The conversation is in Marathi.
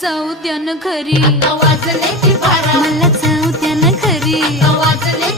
जाऊ द्या ना घरी, वाजले की बारा, मला जाऊ द्या ना घरी. वाजले